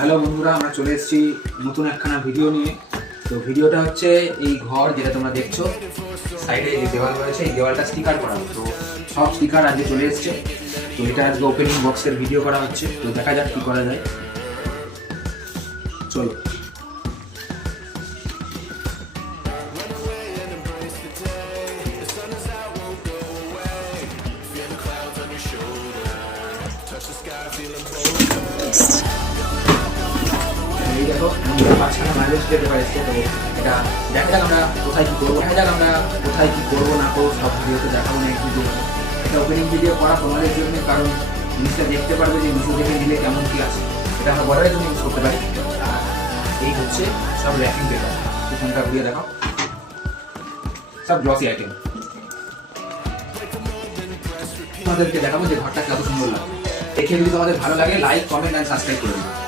Hello বন্ধুরা, আমরা চলে এসেছি নতুন একখানা ভিডিও নিয়ে। তো ভিডিওটা হচ্ছে এই ঘর যেটা তোমরা দেখছো, সাইডে যে দেওয়াল রয়েছে, এই দেওয়ালটা স্টিকার করা। তো সব স্টিকার আজকে চলে এসছে। তো এটা আজকে ওপেনিং বক্সের ভিডিও করা হচ্ছে। তো দেখা যাক কী করা যায়, চলো। এই দেখো পাঁচখানা মাইলেজ পেপার এসছে। তো এটা দেখা যাক আমরা কোথায় কী করবো, না করবো সব ভিডিওতে দেখাবো না। ভিডিও এটা ওপেনিং ভিডিও করা তোমাদের জন্য, কারণ জিনিসটা দেখতে পারবে যে নিচে থেকে নিলে কেমন কী আছে। এটা আমরা বর্ডারের জন্য ইউজ করতে পারি। আর এই হচ্ছে সব র্যাপিং পেপার, পিছনটা ঘুরিয়ে দেখাও, সব গ্লসি আইটেম। তোমাদেরকে দেখাবো যে ঘরটা কত সুন্দর লাগে। দেখে যদি তোমাদের ভালো লাগে, লাইক, কমেন্ট অ্যান্ড সাবস্ক্রাইব করে দিও।